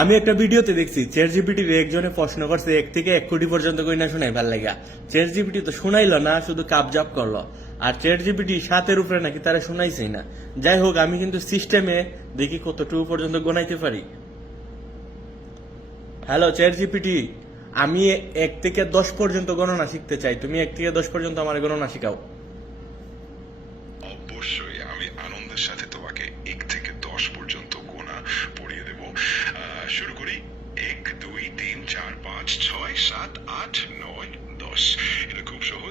আমি একটা ভিডিওতে দেখছি চেয়ার জিপিটির একজনে প্রশ্ন করছে, এক থেকে এক কোটি পর্যন্ত কই না শোনাই ভালো লাগা চেয়ার জিপিটি তো শোনাইলো না, শুধু কাপজাপ করল। আর চেয়ার জিপিটি সাতের উপরে নাকি তারা শোনাইছেই না। যাই হোক, আমি কিন্তু সিস্টেমে দেখি কতটুকু পর্যন্ত গোনাইতে পারি। হ্যালো চেয়ার জিপিটি আমি এক থেকে দশ পর্যন্ত গণনা শিখতে চাই। তুমি এক থেকে দশ পর্যন্ত আমার গণনা শিখাও। অবশ্যই, আমি আনন্দের সাথে তোমাকে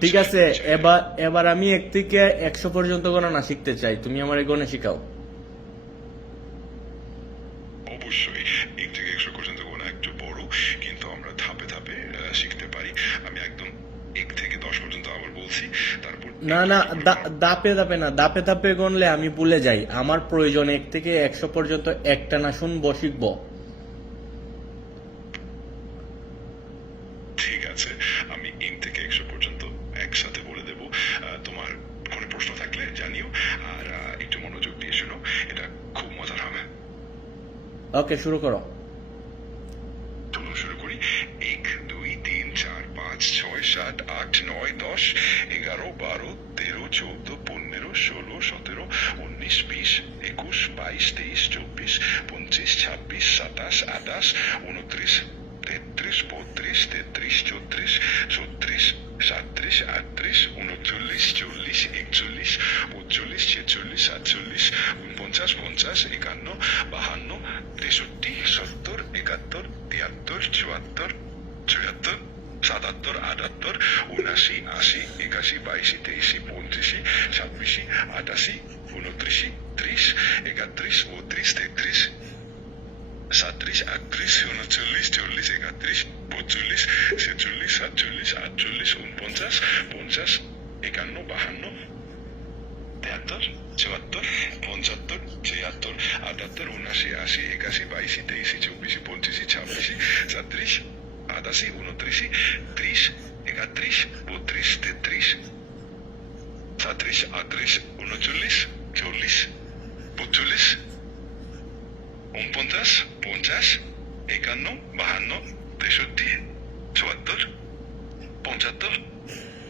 ঠিক আছে এবার এবার আমি এক থেকে একশো পর্যন্ত গণনা শিখতে চাই। তুমি আমার গণে শিখাও। অবশ্যই এক থেকে একশো পর্যন্ত গোনা একটু বড় কিন্তু আমরা ধাপে ধাপে শিখতে পারি। আমি একদম এক থেকে দশ পর্যন্ত আবার বলছি তারপর না না দাপে দাপে না দাপে দাপে গণলে আমি ভুলে যাই। আমার প্রয়োজন এক থেকে একশো পর্যন্ত একটা না শুনব শিখব ঠিক আছে আমি এম থেকে একশো পর্যন্ত একসাথে বলে দেব। তোমার কোনো প্রশ্ন থাকলে জানিও আর একটু মনোযোগ দিয়ে শোনো এটা খুব মজার হবে। ওকে শুরু করো। চলুন শুরু করি। এক দুই তিন চার পাঁচ ছয় সাত আট নয় দশ এগারো বারো তিয়াত্তর চুয়াত্তর চুয়াত্তর, সাতাত্তর, আটাত্তর উনাশি আশি, একাশি, বাইশি, তেইশি, পঁয়ত্রিশি, ছাব্বিশি, আটাশি, উনত্রিশি, ত্রিশ, একত্রিশ, বত্রিশ, তেত্রিশ, সাত্রিশ, আটত্রিশ, উনচল্লিশ, চল্লিশ, একত্রিশ, পঁয়তাল্লিশ, ছেচল্লিশ, সাতচল্লিশ, আটচল্লিশ উনপঞ্চাশ পঞ্চাশ, একান্ন, বাহান্ন তেহাত্তর চুয়াত্তর পঁচাত্তর ছিয়াত্তর, আটাত্তর, উনআশি, আশি, একাশি, বাইশি, তেইশি, চব্বিশি, পঁচিশি, ছাব্বিশি সাত্রিশ আটাশি উনত্রিশি, ত্রিশ, একত্রিশ, বত্রিশ, তেত্রিশ, সাত্রিশ, আটত্রিশ, উনচল্লিশ, চল্লিশ পঁচল্লিশ উনপঞ্চাশ, পঞ্চাশ, একান্ন, বাহান্ন, তেষট্টি, চুয়াত্তর পঁচাত্তর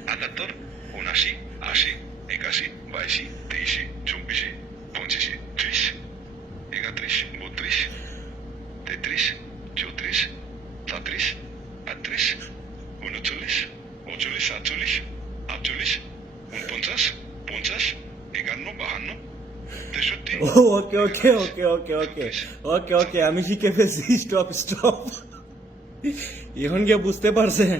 আটাত্তর, উনআশি, আশি। একাশি বাইশি তেইশি চব্বিশি পঁচিশি ত্রিশ একত্রিশ বত্রিশ তেত্রিশ চৌত্রিশ সাঁত্রিশ আটত্রিশ উনচল্লিশ পঁয়চল্লিশ সাতচল্লিশ আটচল্লিশ উনপঞ্চাশ পঞ্চাশ একান্ন বাহান্ন তেষট্টি ওকে ওকে ওকে ওকে ওকে ওকে ওকে আমি শিখে ফেলছি। স্টপ স্টপ এখন গিয়ে বুঝতে পারছেন?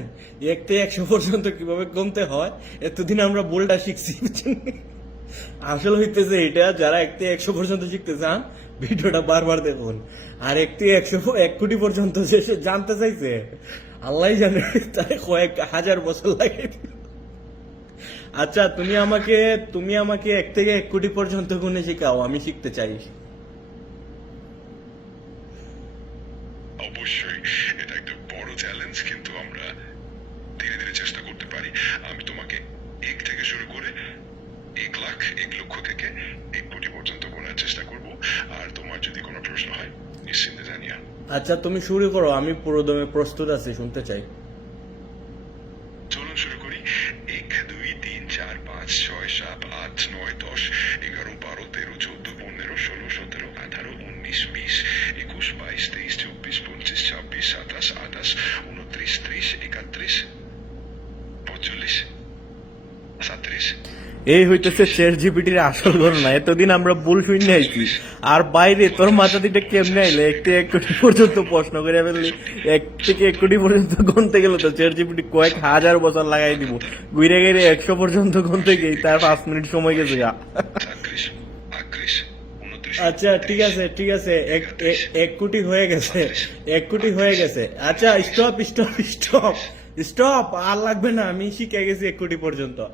এক থেকে একশো পর্যন্ত কীভাবে কমতে হয়? এতদিন আমরা বোলটা শিখছি? আসল হইতেছে এটা, যারা এক থেকে একশো পর্যন্ত শিখতে চান, ভিডিওটা বারবার দেখুন। আর এক থেকে একশো, এক কোটি পর্যন্ত যে সে জানতে চাইছে আল্লাহ জানে তাই কয়েক হাজার বছর লাগে। আচ্ছা তুমি আমাকে তুমি আমাকে এক থেকে এক কোটি পর্যন্ত গুণে শেখাও, আমি শিখতে চাই। অবশ্যই, এটা একটা বড় চ্যালেঞ্জ কিন্তু আমরা ধীরে ধীরে চেষ্টা করতে পারি। আমি তোমাকে এক থেকে শুরু করে এক লাখ, এক লক্ষ থেকে এক কোটি পর্যন্ত গোনার চেষ্টা করব। আর তোমার যদি কোনো প্রশ্ন হয়, নিশ্চিন্তে জানিয়া আচ্ছা তুমি শুরু করো, আমি পুরোদমে প্রস্তুত আছি, শুনতে চাই। উনত্রিশ ত্রিশ একত্রিশ পঁয়তাল্লিশ সাতত্রিশ এই হইতেছে শেয়ার জিপিটির আসল ঘটনা। এতদিন আমরা ভুল শূন্য আইছি। আর বাইরে তোর মাথা দিটা কেমনে আইলে? এক থেকে এক কোটি পর্যন্ত প্রশ্ন করে ফেললি। এক থেকে এক কোটি পর্যন্ত গুনতে গেলে তো শেয়ার জিপিটি কয়েক হাজার বছর লাগাই দিব। ঘুরে গেলে একশো পর্যন্ত গুনতে গিয়ে তার পাঁচ মিনিট সময় গেছে উনত্রিশ আচ্ছা ঠিক আছে ঠিক আছে। এক এক- কোটি হয়ে গেছে। এক কোটি হয়ে গেছে। আচ্ছা স্টপ স্টপ স্টপ স্টপ আর লাগবে না। আমি শিখে গেছি এক কোটি পর্যন্ত।